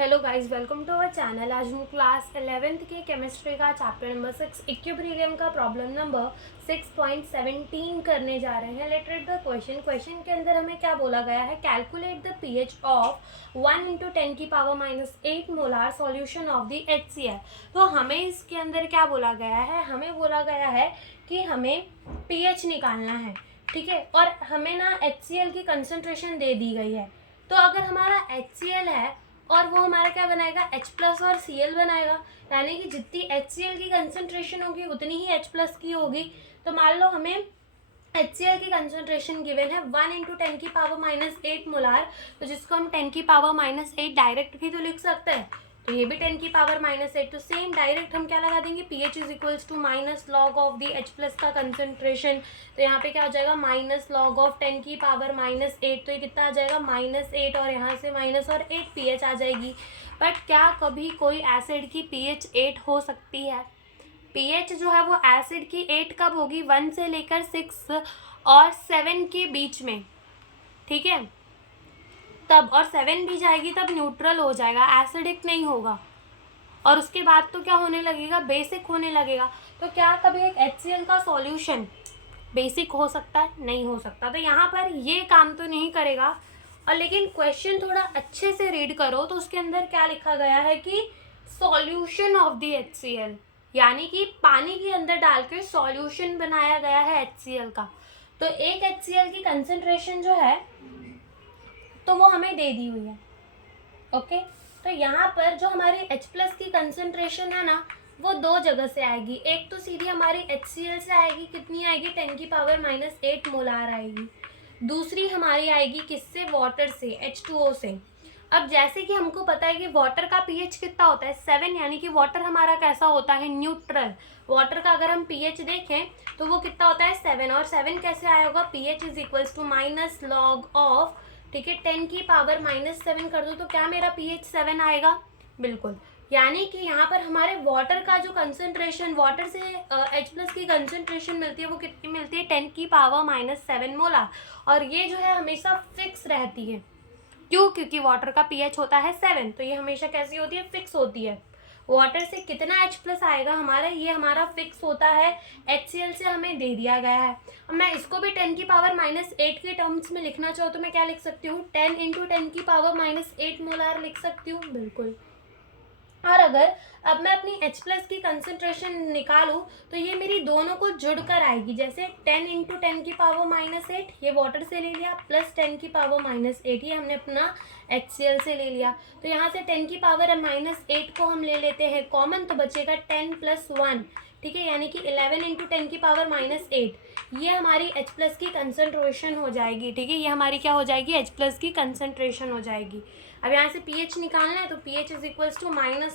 Hello guys, welcome to our channel. आज हम class 11th के केमिस्ट्री का चैप्टर नंबर 6 इक्विलिब्रियम का प्रॉब्लम नंबर 6.17 करने जा रहे हैं। Let read the question. Question के अंदर हमें क्या बोला गया है? Calculate the pH of 1 × 10⁻⁸ molar solution of the HCl। तो हमें इसके अंदर क्या बोला गया है? हमें बोला गया है कि हमें पीएच निकालना है, ठीक है। और हमें ना HCl की कंसंट्रेशन दे दी गई है। तो अगर हमारा HCl है और वो हमारा क्या बनाएगा, H+ और Cl बनाएगा, यानी कि जितनी HCl की कंसंट्रेशन होगी उतनी ही H+ की होगी। तो मान लो हमें HCl की कंसंट्रेशन गिवन है 1 × 10⁻⁸ मोलार, तो जिसको हम 10⁻⁸ डायरेक्ट भी तो लिख सकते हैं, तो ये भी 10⁻⁸। तो सेम डायरेक्ट हम क्या लगा देंगे, pH is log of the H+ का कंसंट्रेशन। तो यहाँ पे क्या हो जाएगा, -log ऑफ 10⁻⁸। तो ये कितना आ जाएगा, -8, और यहाँ से माइनस और 8 pH आ जाएगी। बट क्या कभी कोई एसिड की pH 8 हो सकती है? pH जो है वो एसिड की 8 कब होगी, 1 से लेकर 6 और 7 के बीच में, ठीक है। तब, और 7 भी जाएगी तब न्यूट्रल हो जाएगा, एसिडिक नहीं होगा। और उसके बाद तो क्या होने लगेगा, बेसिक होने लगेगा। तो क्या कभी एक HCl का सॉल्यूशन बेसिक हो सकता है? नहीं हो सकता। तो यहाँ पर ये काम तो नहीं करेगा। और लेकिन क्वेश्चन थोड़ा अच्छे से रीड करो तो उसके अंदर क्या लिखा गया है कि सॉल्यूशन ऑफ द HCl, यानी कि पानी के अंदर डालकर सॉल्यूशन बनाया गया है HCl का। तो एक HCl की कंसंट्रेशन जो है तो वो हमें दे दी हुई है, ओके। तो यहाँ पर जो हमारी H+ की कंसंट्रेशन है ना, वो दो जगह से आएगी। एक तो सीधी हमारी HCl से आएगी, कितनी आएगी, 10⁻⁸ मोलार आएगी। दूसरी हमारी आएगी किससे, वाटर से, H2O से। अब जैसे कि हमको पता है कि वाटर का pH कितना होता है, 7, यानी कि वाटर हमारा कैसा होता है, न्यूट्रल। वाटर का अगर हम pH देखें तो वो कितना होता है, 7। और 7 कैसे आया होगा, pH इज -log ऑफ, ठीक है, 10⁻⁻7 कर दो तो क्या मेरा pH 7 आएगा, बिल्कुल। यानी कि यहाँ पर हमारे वाटर का जो कंसंट्रेशन, वाटर से H+ की कंसंट्रेशन मिलती है वो कितनी मिलती है, 10⁻⁻7 मोलार। और ये जो है हमेशा फिक्स रहती है। क्यों? क्योंकि वाटर का pH होता है 7, तो ये हमेशा कैसी होती है, फिक्स होती है। वाटर से कितना H+ आएगा हमारा, ये हमारा फिक्स होता है। HCl से हमें दे दिया गया है। अब मैं इसको भी 10⁻⁸ के टर्म्स में लिखना चाहूँ तो मैं क्या लिख सकती हूँ, 10 × 10⁻⁸ मोलार लिख सकती हूँ, बिल्कुल। और अगर अब मैं अपनी H+ की कंसंट्रेशन निकालूं तो ये मेरी दोनों को जुड़कर आएगी। जैसे 10 × 10⁻⁸, ये वाटर से ले लिया, प्लस 10⁻⁸, ये हमने अपना HCl से ले लिया। तो यहाँ से 10⁻⁸ को हम ले लेते हैं कॉमन, तो बचेगा 10 + 1, ठीक है, यानी कि 11 × 10⁻⁸। ये हमारी H+ की कंसंट्रेशन हो जाएगी, ठीक है। ये हमारी क्या हो जाएगी, H+ की कंसंट्रेशन हो जाएगी। अब यहाँ से pH निकालना है तो pH is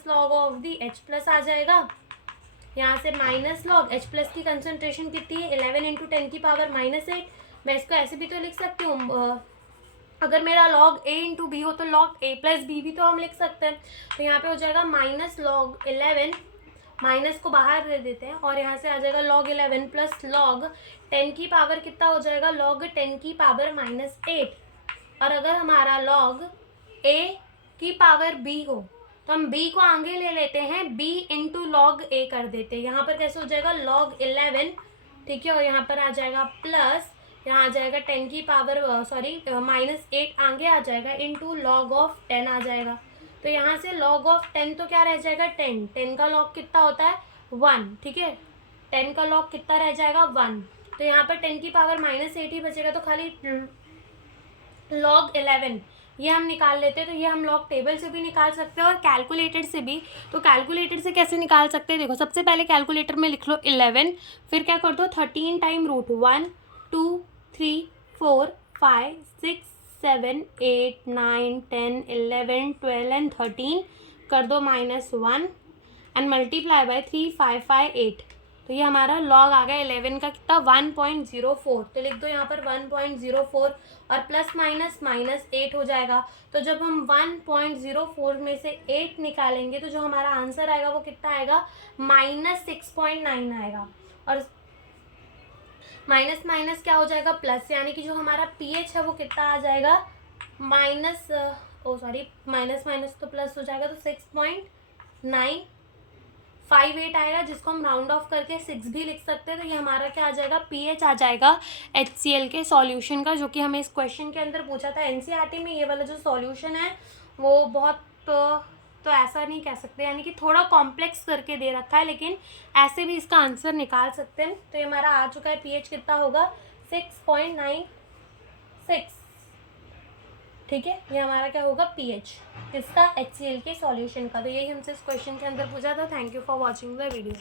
-log of the H+ आ जाएगा। यहाँ से -log H+ की कंसंट्रेशन कितनी है, 11 × 10⁻⁸। मैं इसको ऐसे भी तो लिख सकती हूँ, अगर मेरा log A × B हो तो log A + B भी तो हम लिख सकते हैं। तो यहाँ पे हो जाएगा -log 11, माइनस को बाहर दे देते हैं, और यहाँ से आ जाएगा log 11 + log 10 की पावर कितना हो जाएगा, log 10⁻⁸। और अगर हमारा log A की पावर B हो तो हम B को आगे ले लेते हैं, B × log A कर देते हैं। यहाँ पर कैसे हो जाएगा, log 11, ठीक है, और यहाँ पर आ जाएगा प्लस, यहाँ आ जाएगा 10 की पावर -8 आगे आ जाएगा, × log ऑफ 10 आ जाएगा। तो यहाँ से log ऑफ 10 तो क्या रह जाएगा, 10 का log कितना होता है, 1, ठीक है। 10 का log कितना रह जाएगा, 1। तो यहाँ पर 10 की पावर -8 ही बचेगा, तो खाली log 11 ये हम निकाल लेते हैं। तो ये हम लॉग टेबल से भी निकाल सकते हैं और कैलकुलेटर से भी। तो कैलकुलेटर से कैसे निकाल सकते हैं, देखो सबसे पहले कैलकुलेटर में लिख लो 11, फिर क्या कर दो 13 टाइम रूट, 1 2 3 4 5 6 7 8 9 10 11 12 एंड 13 कर दो -1 एंड मल्टीप्लाई बाय 3 5 5 8। तो ये हमारा लॉग आ गया 11 का कितना, 1.04। तो लिख दो यहाँ पर 1.04, और प्लस माइनस -8 हो जाएगा। तो जब हम 1.04 में से 8 निकालेंगे तो जो हमारा आंसर आएगा वो कितना आएगा, -6.9 आएगा। और माइनस माइनस क्या हो जाएगा, प्लस, यानी कि जो हमारा pH है वो कितना आ जाएगा, ओ सॉरी माइनस माइनस तो प्लस हो जाएगा, तो 6.958 आएगा, जिसको हम राउंड ऑफ करके 6 भी लिख सकते हैं। तो ये हमारा क्या आ जाएगा, pH आ जाएगा HCl के सॉल्यूशन का, जो कि हमें इस क्वेश्चन के अंदर पूछा था। NCERT में ये वाला जो सॉल्यूशन है वो बहुत तो ऐसा नहीं कह सकते, यानी कि थोड़ा कॉम्प्लेक्स करके दे रखा है, लेकिन ऐसे भी इसका आंसर निकाल सकते हैं। तो ये हमारा आ चुका है, pH कितना होगा 6.96। ठीक है, ये हमारा क्या होगा pH किसका, HCl के सॉल्यूशन का। तो यही हमसे इस क्वेश्चन के अंदर पूछा था। Thank you for watching the video.